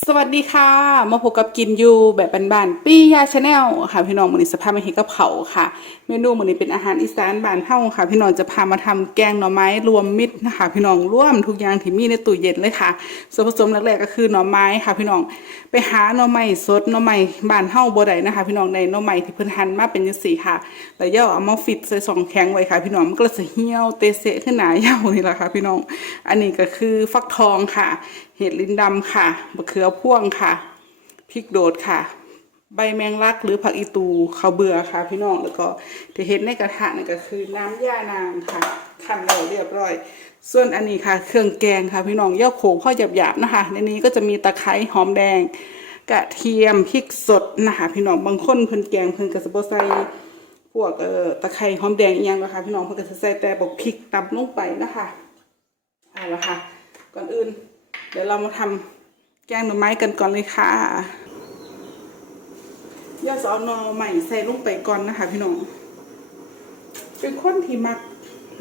สวัสดีค่ะ มาพบกับกินยูแบบบ้านๆปี้ยาชาแนลค่ะพี่น้องมือนี้สภาพไมาเห็นกับเผาค่ะ เมนูมือนี้เป็นอาหารอีสานบ้านเฮาค่ะ พี่น้องจะพามาทำแกงหน่อไม้รวมมิตรนะคะ พี่น้องร่วมทุกอย่างที่มีในตู้เย็นเลยค่ะส่วนผสมแรกๆก็คือหน่อไม้ค่ะ พี่น้องไปหาหน่อไม้สดหน่อไม้บ้านเฮาบ่ได้นะคะ พี่น้องในหน่อไม้ที่เพิ่นหั่นมาเป็นจังซี่ค่ะแล้วย่อเอามาฟิตใส่ซองแข็งไว้ค่ะ พี่น้องมันก็เลยสิเหี่ยวเตะเสะขึ้นหนายาวนี่แหละค่ะ พี่น้อง อันนี้ก็คือฟักทองค่ะ ห็ดลิ้นดำค่ะมะเขือพ่วงค่ะพริกโดดค่ะ ใบแมงลักหรือผักอีตูข้าวเบื่อค่ะ พี่น้องแล้วก็ที่เห็นในกระทะนี่ก็คือน้ำย่านางค่ะคั่นแล้วเรียบร้อย ส่วนอันนี้ค่ะ เครื่องแกงค่ะ พี่น้องย่อโขงข้อหยาบๆนะคะ ในนี้ก็จะมีตะไคร้หอมแดง กระเทียมพริกสดนะคะพี่น้องบางคนเพิ่นแกงเพิ่นก็จะบ่ใส่พวกเอ่อตะไคร้หอมแดงอีหยังนะคะพี่น้องเพิ่นก็จะใส่แต่บอกพริกตำลงไปนะคะเอาละค่ะ ก่อนอื่น เดี๋ยวเรามาทำแกงหน่อไม้กันก่อนเลยค่ะยอดสอนอใหม่ใส่ลงไปก่อนนะคะพี่น้อง เป็นคนที่มัก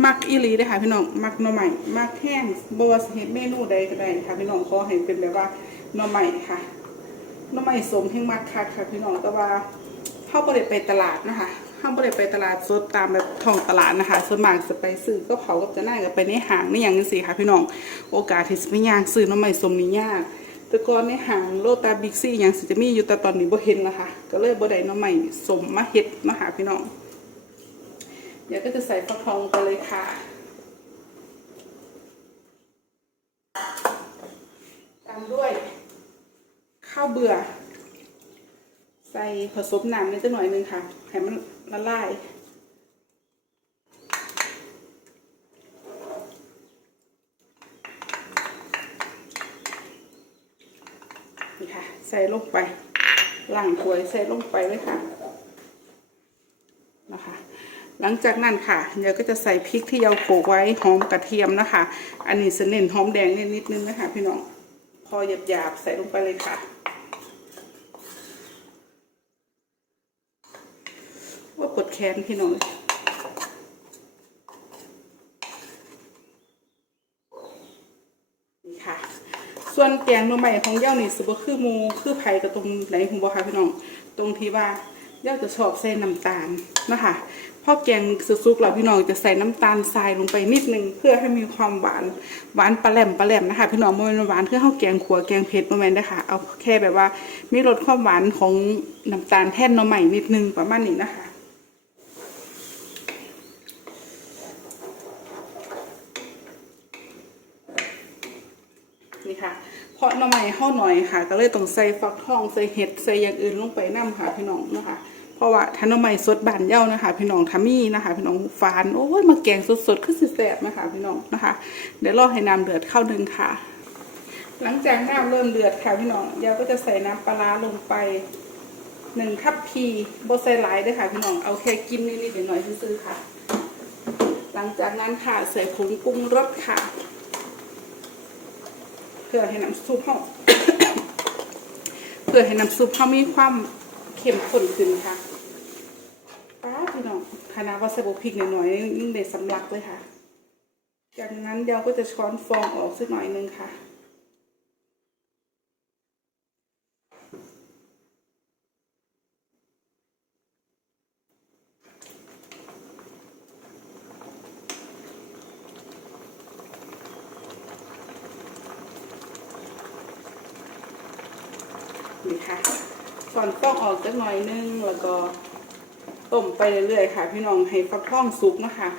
มักอีหลีเลยค่ะพี่น้อง มักหน่อใหม่มักแห้งบัวาสิเฮ็ดเมนูใดก็ได้ค่ะพี่น้องขอให้เป็นแบบว่าหน่อใหม่ค่ะหน่อใหม่สมแห่งมักคักค่ะพี่น้องแต่ว่าเข้าบ่ได้ไปตลาดนะคะ เข้าบ่ได้ไปตลาดสดตามแบบท้องตลาดนะคะ ส่วนมากจะไปซื้อก็เผากับจะน่ากับไปในห้างนี่อย่างนี้สิค่ะพี่น้องโอกาสที่จะไปย่างซื้อน่อใหม่สมนี่ยากแต่ก่อนในห้างโลตาบิ๊กซี่อยังสิจะมีอยู่แต่ตอนนี้บ่เห็นแล้วค่ะก็เลยบ่ได้น้ำใหม่สมมาเฮ็ดนะคะพี่น้องเดี๋ยวก็จะใส่ฟักทองไปเลยค่ะตามด้วยข้าวเบื่อใส่ผสมน้ำนิดหน่อยนึงค่ะให้มัน ละลายนี่ค่ะ ใส่ลงไปหลังถ้วยใส่ลงไปเลยค่ะนะคะ หลังจากนั้นค่ะเดี๋ยวก็จะใส่พริกที่เราโขกไว้หอมกระเทียมนะคะ อันนี้จะเน้นหอมแดงนิดนิดนึงนะคะพี่น้องพอหยาบๆใส่ลงไปเลยค่ะ ว่าปวด แขนพี่น้องนี่ค่ะ ส่วนแกงหน่อไม้ของเย้านี่สิบ่คือหมูคือไผ่กับตรงไหนผมบอกค่ะพี่น้อง ตรงที่ว่าเย้าจะชอบใส่น้ำตาลนะคะพอแกงสุกๆแล้วพี่น้องจะใส่น้ำตาลทรายลงไปนิดนึงเพื่อให้มีความหวานหวานปลาแหลมปลาแหลมนะคะพี่น้องมันหวานคือข้าวแกงขัวแกงเผ็ดมเมนต์นะคะเอาแค่แบบว่ามีรสความหวานของน้ำตาลแท่นหน่อไม้นิดนึงประมาณนี้นะคะ นี่ค่ะเพราะหน้ำ ใหม่ห่อหน่อยค่ะ ก็เลยต้องใส่ฟักทองใส่เห็ดใส่อย่างอื่นลงไปน้ำค่ะพี่น้องนะคะเพราะว่าถ้านใหม่สดบานเย้านะคะ พี่น้องทามี่นะคะ พี่น้องฟานโอ้ยมาแกงสดๆคือสิแสบนะคะพี่น้องนะคะ เดี๋ยวรอให้น้ำเดือดเข้าหนึ่งค่ะ หลังจากน้ำเริ่มเดือดค่ะพี่น้องเย้าก็จะใส่น้ำปลาลงไปหนึ่งคัพพีโบใส่หลายด้วยค่ะพี่น้องเอาแค่กินนิดๆหน่อยๆซื้อๆค่ะ หลังจากนั้นค่ะใส่ผงปรุงรสค่ะ พื่อให้น้ำซุปเขาเพื่อให้น้ำซุปเขามีความเข้มข้นขึ้นค่ะป้าพี่น้องคณะวาซาบิพริกหน่อยๆยิ่งเด็ดสำลักเลยค่ะ จากนั้นเดี๋ยวก็จะช้อนฟองออกสักหน่อยนึงค่ะ นี่ค่ะสอนฟองออกสักหน่อยนึงแล้วก็ต้มไปเรื่อยๆค่ะ พี่น้องให้ฟักทองสุกนะคะ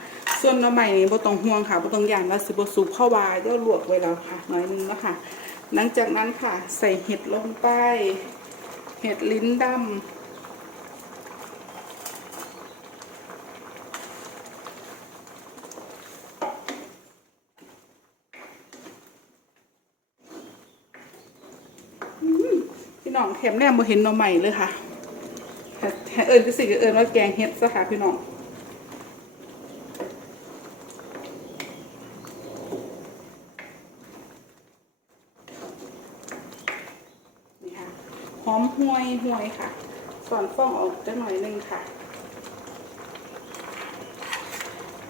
ส่วนน้ำใหม่นี่บ่ต้องห่วงค่ะบ่ต้องย่านว่าสิบ่สุกเพราะว่าเดี๋ยวลวกไว้แล้วค่ะหน่อยนึงแล้วค่ะ หลังจากนั้นค่ะ ใส่เห็ดลงไป เห็ดลิ้นดำ พี่น้องแถมแนมบ่เห็นหน่อใหม่เลยค่ะเอิญก็สิเอิญว่าแกงเห็ดซะค่ะพี่น้องนี่ค่ะหอมห่วยห่วยค่ะสอนฟองออกจะหน่อยนึงค่ะ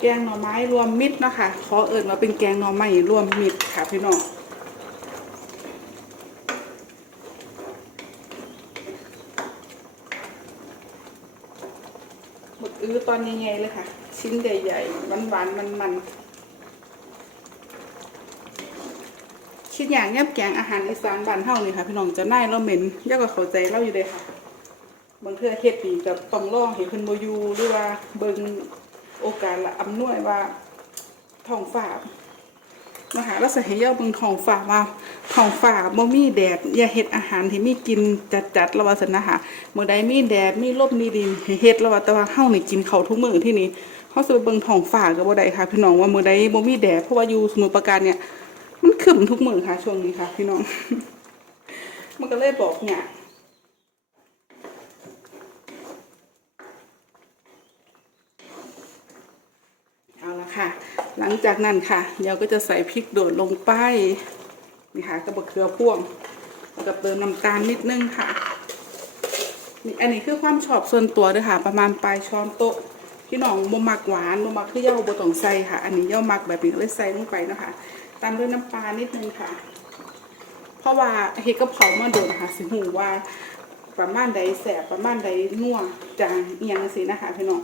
แกงหน่อไม้รวมมิตรนะคะขอเอิญว่าเป็นแกงหน่อไม้รวมมิตรค่ะพี่น้อง อือตอนใหญ่ๆเลยค่ะ ชิ้นใหญ่ๆหวานๆมันๆคิดอย่างเงียบแกงอาหารอีสานบ้านเฮานี่ค่ะพี่น้องจะน่ายเราเหม็นยาก็เข้าใจเราอยู่เลยค่ะบางเทื่อเฮ็ดดีกับต้องลองเห้เพิ่นบ่อยู่หรือว่าเบิ่งโอกาสละอำนวยว่าท้องฟ้า มหาลักษณะให้เย่าเบิ่งท้องฟ้าว่าท้องฟ้าบ่มีแดดอย่าเฮ็ดอาหารที่มีกินจัดๆแล้วว่าซั่นนะคะมื้อใดมีแดดมีลมมีดินให้เฮ็ดแล้วว่าแต่ว่าเฮานี่กินเขาทุกมื้อที่นี่เฮาสิไปเบิ่งท้องฟ้าก็บ่ได้ค่ะ พี่น้องว่าเมื้อใดบ่มีแดดเพราะว่าอยู่สมุทรปราการเนี่ยมันครึ้มทุกมื้อค่ะ ช่วงนี้ค่ะ พี่น้องมันก็เลยบอกเนี่ย เอาละ ค่ะ หลังจากนั้นค่ะเราก็จะใส่พริกโดดลงไปนี่ค่ะกระบอกเขือพ่วงแล้วก็เติมน้ำตาลนิดนึงค่ะนี่อันนี้คือความชอบส่วนตัวด้วยค่ะ ประมาณปลายช้อนโต๊ะพี่น้องบ่มักหวานบ่มักคือเย่าบ่ต้องใส่ค่ะ อันนี้เย่ามักแบบนี้เลยใส่ลงไปนะคะตามด้วยน้ำปลานิดนึงค่ะ เพราะว่าเฮ็ดกับเขาวมาโดนค่ะสิหูว่าประมาณใดแสบประมาณใดนัวจางเอียงสินะคะพี่น้อง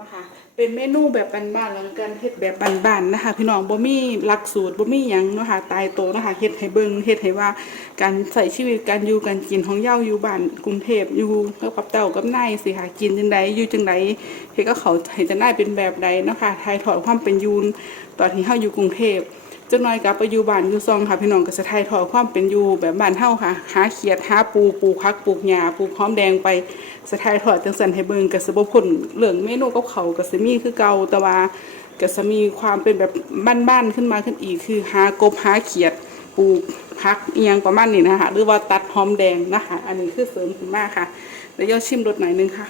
นะคะ เป็นเมนูแบบบ้านๆแล้วกันเฮ็ดแบบบ้านๆนะคะ พี่น้องบ่มีหลักสูตรบ่มีหยังนะคะตายโตนะคะเฮ็ดให้เบิ่งเฮ็ดให้ว่าการใส่ชีวิตการอยู่การกินของเย้าอยู่บ้านกรุงเทพอยู่กับเต่ากับนายสิค่ะกินจังไดอยู่จังไดเฮ็ดก็เขาให้จะได้เป็นแบบใดนะคะถ่ายทอดความเป็นอยู่ตอนที่เฮาอยู่กรุงเทพ จักหน่อยกลับไปอยู่บ้านอยู่ซองค่ะพี่น้องก็จะถ่ายทอดความเป็นอยู่แบบบ้านเฮาค่ะ หาเขียดหาปูปลูกผักปลูกหญ้าปลูกหอมแดงไปสะทายถอดจังสันให้เบิ่งก็สิบ่พ้นเรื่องเมนูกับเขาวก็สิมีคือเก่าแต่ว่าก็สิมีความเป็นแบบบ้านๆขึ้นมาขึ้นอีกคือ หากบหาเขียดปลูกพักเอียงประมาณนี้นะคะ หรือว่าตัดหอมแดงนะคะ อันนี้คือเสริมขึ้นมากค่ะเดี๋ยวย่อชิมรสหน่อยนึงค่ะ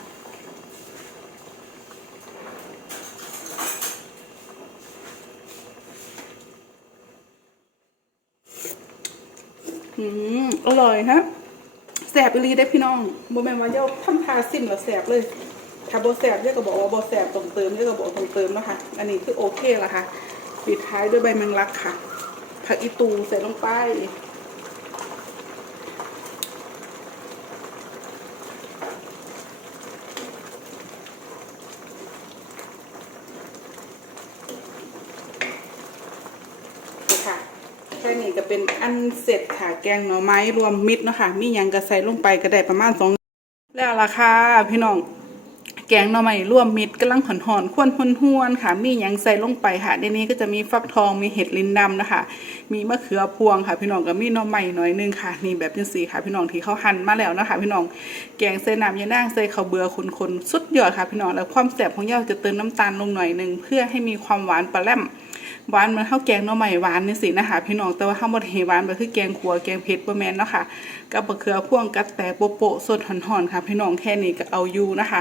อืม อร่อยฮะแสบอีหลีได้พี่น้องโมแมนว่าเย้าทำทาซิมแล้วแสบเลยถ้าโบแสบเย้าก็บอกว่าโบแสบต้องเติมเย้าก็บอกต้องเติมนะคะอันนี้คือโอเคละค่ะปิดท้ายด้วยใบแมงลักค่ะผักอีตูใส่ลงไป นี่ค่ะแค่ นี้ก็เป็นอันเสร็จค่ะแกงหน่อไม้รวมมิตรเนาะคะมียังก็ใส่ลงไปก็ได้ประมาณสองแล้วล่ะค่ะพี่น้องแกงหน่อไม้รวมมิตรกำลังหอนหอนๆควนหวนหวนๆค่ะ มียังใส่ลงไปค่ะในนี้ก็จะมีฟักทองมีเห็ดลินดำนะคะ มีมะเขือพวงค่ะ พี่น้องก็มีหน่อไม้หน่อยหนึงค่ะ นี่แบบจังซี่ค่ะ พี่น้องที่เขาหั่นมาแล้วนะคะ พี่น้องแกงใส่น้ำยานั่งใส่ข้าวเบือคนๆสุดยอดค่ะ พี่น้องแล้วความแซ่บของเย่าจะเติมน้ำตาลลงหน่อยหนึงเพื่อให้มีความหวานปลาแรม หวานมันข้าวแกงหน่อไม้หวานนี่สินะคะพี่น้องแต่ว่าข้าวบดเฮหวานแบบคือแกงขัวแกงเผ็ดบ่แมนเนาะค่ะกับมะเขือพ่วงกัดแต่โปะโปะสดหอนๆค่ะ พี่น้องแค่นี้ก็เอาอยู่นะคะ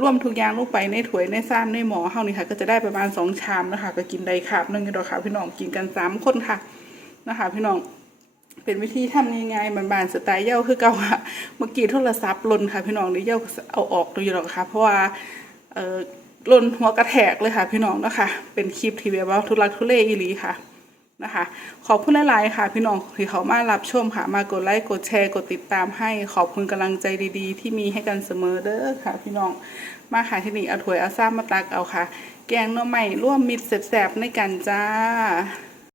รวมทุกอย่างลงไปในถ้วยในซ่านในหม้อเฮานี่ค่ะ ก็จะได้ประมาณสองชามนะคะก็กินได้คาบนึงอยู่ดอกค่ะพี่น้องกินกันสามคนค่ะนะคะ พี่น้องเป็นวิธีทำง่ายๆบานๆสไตล์เย้าคือเก่าค่ะเมื่อกี้โทรศัพท์ล่นค่ะ พี่น้องนี่เย้าเอาออกดูอยู่หรอกค่ะ เพราะว่าเออ ล่นหัวกระแทกเลยค่ะ พี่น้องนะคะ เป็นคลิปที่แบบว่าทุลักทุเลอีหลีค่ะนะคะ ขอบคุณหลายๆค่ะ พี่น้องที่เขามารับชมค่ะ มากดไลค์กดแชร์กดติดตามให้ขอบคุณกำลังใจดีๆ ที่มีให้กันเสมอเด้อค่ะ พี่น้องมาค่ะที่นี่เอาถวยเอาซ่ามาตักเอาค่ะ แกงหน่อไม้ร่วมมิตรแสบๆในกันจ้า